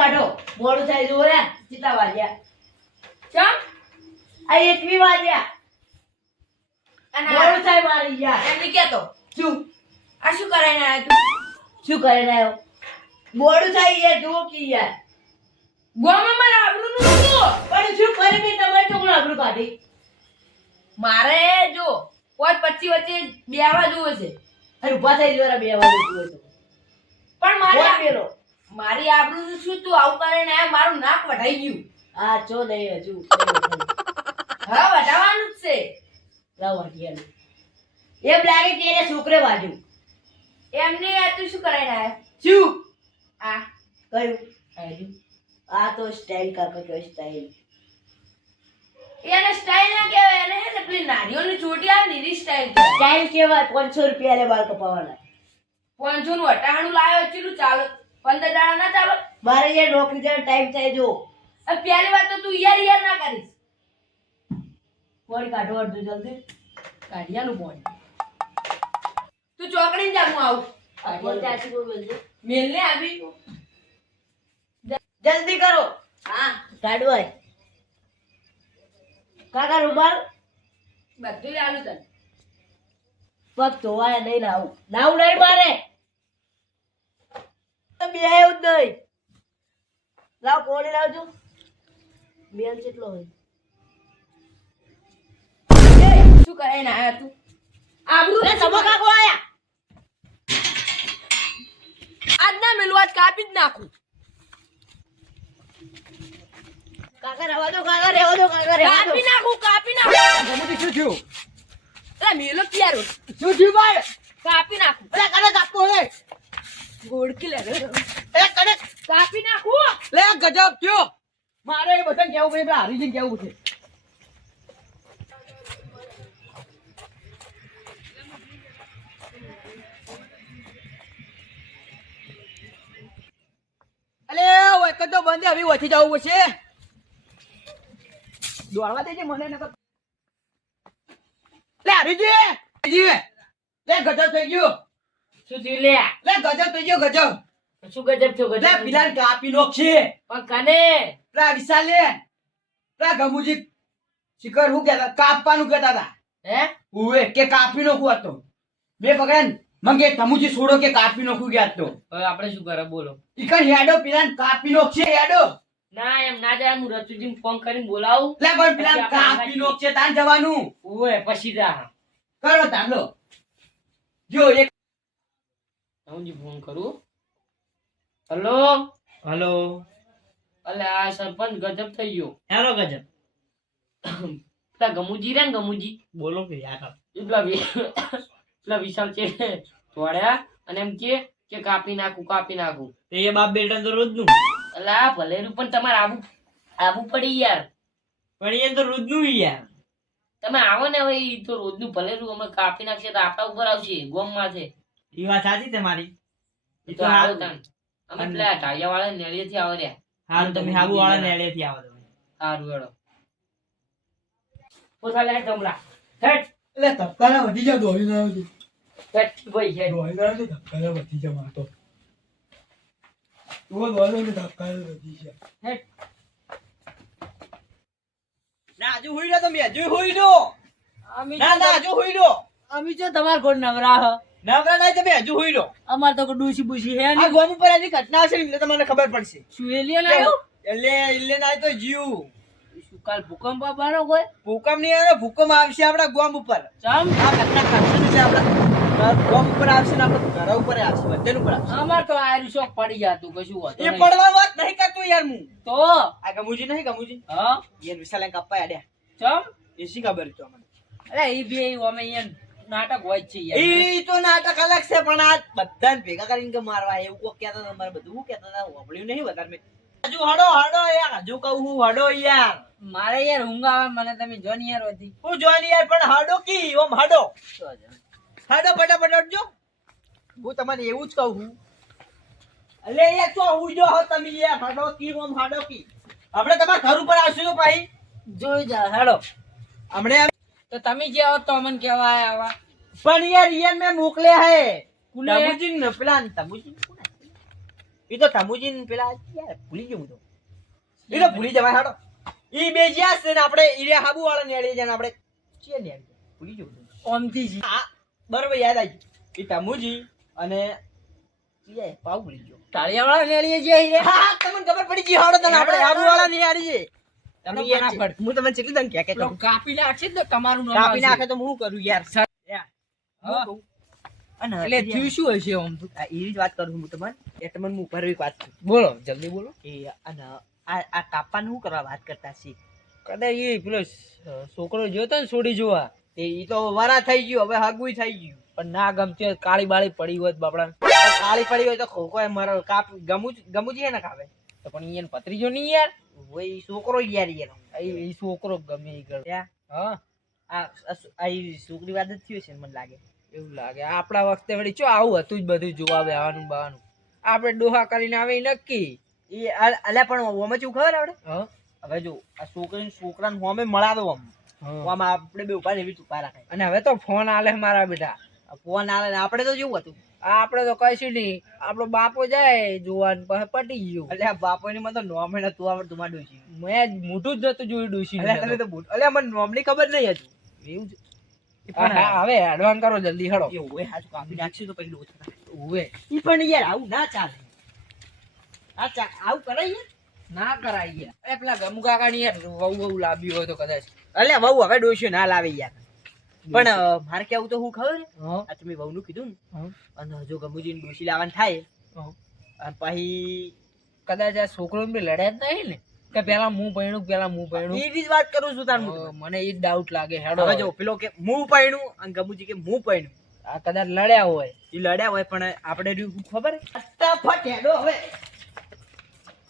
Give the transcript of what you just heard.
કાઢો. મોડું થાય જુઓ ને ચિતા વાગ્યા. ચમ? આ એકવી વાગ્યા. અને મોડું થાય મારી યાર. એમ નહીં કહેતો શું? આ શું કરાઈને આવ્યો તું? શું કરીને આવ્યો મોડું થાય યાર જુઓ કે યાર. ગોમાં મારા આબરૂનું શું પણ શું કરી મેં? તમારે ચોકડો આબરૂ કાઢી. મારે જો પોચ પચી વચ્ચે બેવા જોવે છે. અરે ઊભા થઈ જવાના બે વાર ઉઠવું હોય પણ મારે પેલો મારી આબરૂનું શું તું આવું કરે ને મારું નાક વઢાઈ ગયું. આ ચો નહીં હજુ. હા વઢાવાનું જ છે. લાવ વાગ્યા એમ લાગે કે એને છોકરે વાગ્યું એમને આ તું શું કરાઈ આયા શું? આ. કયું? આયરું. આ તો સ્ટાઇલ કાકા કયો સ્ટાઇલ એને સ્ટાઇલ ના કહેવાય. એને હે ને પેલી નારીઓની ચોટી આવે ને એની સ્ટાઇલ કહેવાય. સ્ટાઇલ પાંચસો રૂપિયા લે બાર કપાવાના. પાંચસો નું અટાણું લાવ્યો ચીલું ચાલો? પંદર દાડા ના ચાલો મારે યાર નોકરી જવાનો ટાઈમ થાય જો. પહેલી વાત તો તું યાર યાર ના કરીશ. બોડી કાઢો અડધું જલ્દી. કાઢિયાનું બોડી. તું ચોકડી જા હું આવું. મેલ ને આવી. જલ્દી કરો. હા. કાઢવાય કાકા રૂમાલ? બધું આલું તને. પગ ધોવાય નહીં નાવું. નાવું નહીં મારે. બે એવું જ નહીં. લાવ લાવજો? બેલ કેટલો હોય? શું શું કરાઈને આયા તું? આબરૂ રે સમો કાકો આયા? આજ ના મેલું આજ કાપી જ નાખું. કાકા રહેવા દો કાકા રહેવા દો કાકા રહેવા દો. કાપી નાખું કાપી નાખું. ગમુજી શું થયું? એટલે મેલો ક્યારે શું થયું ભાઈ? કાપી નાખું. અરે કડક આપો રે ગોળકી લે એ કડક. કાપી નાખું. લે ગજબ થયો. મારે એ બધા કેવું પડે પેલા હરીજીને કેવું છે? અલે તો બંધ હવે વધી જવું પડશે. દોડવા દેજે મને નકર. લે હરીજી. લે ગજબ થઈ ગયું. શું થયું લે? લે ગજબ થઈ ગયો ગજબ. શું ગજબ થયો? લે ગજબ પેલા કાપી નો છે. પણ કને? પેલા વિશાલ લે. પેલા ગમુજી. શિખર હું કેતા કાપવાનું કેતા હતા. હે? ઉવે કે કાપી નોખું હતો બે પકડે મંગે તમુજી છોડો કે કાપી નોખું ગયા તો. આપણે શું કરે? બોલો. ઈકન હેડો પેલા કાપી નોખશે હેડો. ના એમ ના જાય. હું રતુજી ફોન કરીને બોલાવું. લે પણ પેલા કાપી આગળ છે તાન જવાનું. ઉવે પછી જા. કરો તાંડો જો એક હું ફોન કરું? હલો હલો અલે આ સરપંચ ગજબ થઈ ગયો. હેલો ગજબ. પેલા ગમુજી રે ને ગમુજી. બોલો કે યાર પેલા પેલા વિશાલ છે તોડ્યા અને એમ કે કે કાપી નાખું કાપી નાખું. એ બાપ બેટા તો રોજનું એટલે આ ભલેરું પણ તમારે આવું આવું પડી યાર. પણ એ તો રોજનું નું યાર. તમે આવો ને હવે તો રોજનું ભલેરું અમે કાપી નાખીએ તો આપણા ઉપર આવશે ગોમ છે એ વાત સાચી તમારી? એ તો હારું. અમે પેલા ટાળિયા વાળા નેળિયેથી આવો રહ્યા. હાલ તમે હાબુ વાળા નેળેથી આવો તમે. સારું હેડો. પોતા લે જમલા. હેટ એટલે ધબકારા વધી જાવ દોડી ના આવતી. હેટ ભાઈ હેટ દોડી ના આવતી ધબકારા વધી જાવ મારતો તું. દોડો ને ધબકારા વધી જાય હેટ ના હજુ હુઈ લો તમે હજુ હુઈ લો. અમે ના ના હજુ હુઈ લો. અમે જો તમાર કોણ નવરા હ. નવરા નહીં તમે હજુ હુઈ લો અમાર તો ડૂસી બુસી હે આ ગોમ ઉપર આની ઘટના છે એટલે તમને ખબર પડશે. શું એલિયન આવ્યો? એટલે એટલે ના તો જીવ. શું કાલ ભૂકંપ આવવાનો કોઈ? ભૂકંપ નહીં આવે ભૂકંપ આવશે આપણા ગોમ ઉપર. ચમ? આ ઘટના કરશે છે આપણા ગોમ ઉપર આવશે ને આપણા ઘર ઉપર આવશે બધા ઉપર આવશે. અમાર તો આયરું શોખ પડી જાતું કશું હોતું એ પડવા વાત નહીં કરતું યાર હું. તો? આ ગમુજી નહીં ગમુજી? હા? યાર વિશાલે કપ્પા આડ્યા. ચમ? એસી ખબર છે અરે એ બે અમે નાટક હોય છે ઈ તો નાટક અલગ છે પણ આ બધાને ભેગા કરીને કે મારવા એવું કોક કહેતા હતા મારે બધું કહેતા હતા હોભળ્યું નહીં વધારે મેં. હજુ હડો હડો યાર હજુ કહું હું હડો યાર. મારે યાર ઊંઘ આવે મને તમે જોન યાર હોતી. હું જોન યાર પણ હડો કી ઓમ હડો. હડો ફટાફટ હટજો. હું તમને એવું જ કહું છું અલે યાર તો હું જો હો તમે યાર હડો કી ઓમ હડો કી. આપણે તમારા ઘર ઉપર આવશું તો ભાઈ જોઈ જા હડો. હમણે તો તમે જે આવો તો અમને કેવા આયા પણ યાર યાર મેં મોકલ્યા હે. કુલે? તમુજી ને પેલા ને તમુજી એ તો તમુજી ને પેલા યાર ભૂલી ગયો હું તો. એ તો ભૂલી જવાય હાડો. ઈ બે જ્યાં છે ને આપણે ઈરિયા હાબુ વાળા નેડી જાય આપણે ચીએ નેડી ભૂલી ગયો હું તો. ઓમથી જી. હા બરોબર યાદ આવી એ તમુજી અને પાવ ભૂલી ગયો. તાળિયા વાળા નેડી જાય હા તમને ખબર પડી ગઈ હાડો તને આપણે હાબુ વાળા નેડી છે. તમે યાર હું તમને કેટલી દન કે કે કાપી નાખશે તો તમારું નામ કાપી નાખે તો હું કરું યાર. અને એટલે થયું શું હશે આમ? તો? એવી જ વાત કરું છું હું તમને. એ તમને હું ઉપર એક વાત બોલો જલ્દી બોલો. એ અને આ આ કાપવાનું શું કરવા વાત કરતા છે? કદાચ એ પેલો છોકરો જોયો ને છોડી જોવા. એ તો વરા થઈ ગયું હવે હગુય થઈ ગયું. પણ ના ગમતી હોય કાળી બાળી પડી હોય બાપડા. કાળી પડી હોય તો ખોખો મારો કાપ ગમું ગમું છે ને કાપે. તો પણ એને પત્રીજો નહીં યાર. ઓય છોકરો યાર યાર એ છોકરો ગમે એ ગળ. હા? આ છોકરી વાત જ થયું છે મને લાગે. એવું લાગે. આપણા વખતે વળી ચો આવું હતું જ બધું જોવા આવવાનું બહાનું આપણે ડોહા કરીને આવે નક્કી. એ અલ- અલ્યા પણ ઓમાં કેવું ખબર આપણે? હા? હવે જો આ છોકરી છોકરાને હોમે મળાવે આમ આમ આપણે બે ઊભા ને એવી જ રાખે અને હવે તો ફોન આલે મારા બેટા. ફોન આવે ને આપણે તો જેવું હતું. આપડે આપણે તો કશું નહીં. આપણો બાપો જાય જોવાનું પછી પટી ગયું. એટલે બાપો ની મને નોમે તું આવડતું માં ડોશી. મેં જ મોઢું જ નતું જોયું ડોશી એટલે તો બોલ અલ્યા મને નોમની ખબર નહીં હતું. એવું જ. પણ હા હવે એડવાન કરો જલ્દી હળો. એવું હોય હાચું કાપી નાખશું તો પછી લોચ. ઉવે ઈ પણ યાર આવું ના ચાલે. આ ચા આવું કરાય ના કરાય યાર. અરે પેલા ગમુ કાકા ની યાર વહુ વહુ લાવી હોય તો કદાચ. અલ્યા વહુ હવે ડોશીઓ ના લાવે યાર. પણ મારે કેવું તો હું ખબર? આ તમે વહુનું કીધું ને. અને જો ગમુજીને ડોશી લાવવાનું થાય. પછી કદાચ આ છોકરો બી લડ્યા જ નહીં ને. કે પેલા હું પૈણું પેલા હું પૈણું એવી જ વાત કરું છું તાર મને એ ડાઉટ લાગે હેડો હવે જો પેલો કે હું પૈણું અને ગમુજી કે હું પૈણું આ કદાચ લડ્યા હોય. એ લડ્યા હોય પણ આપણે રહ્યું ખબર? હેડો હવે.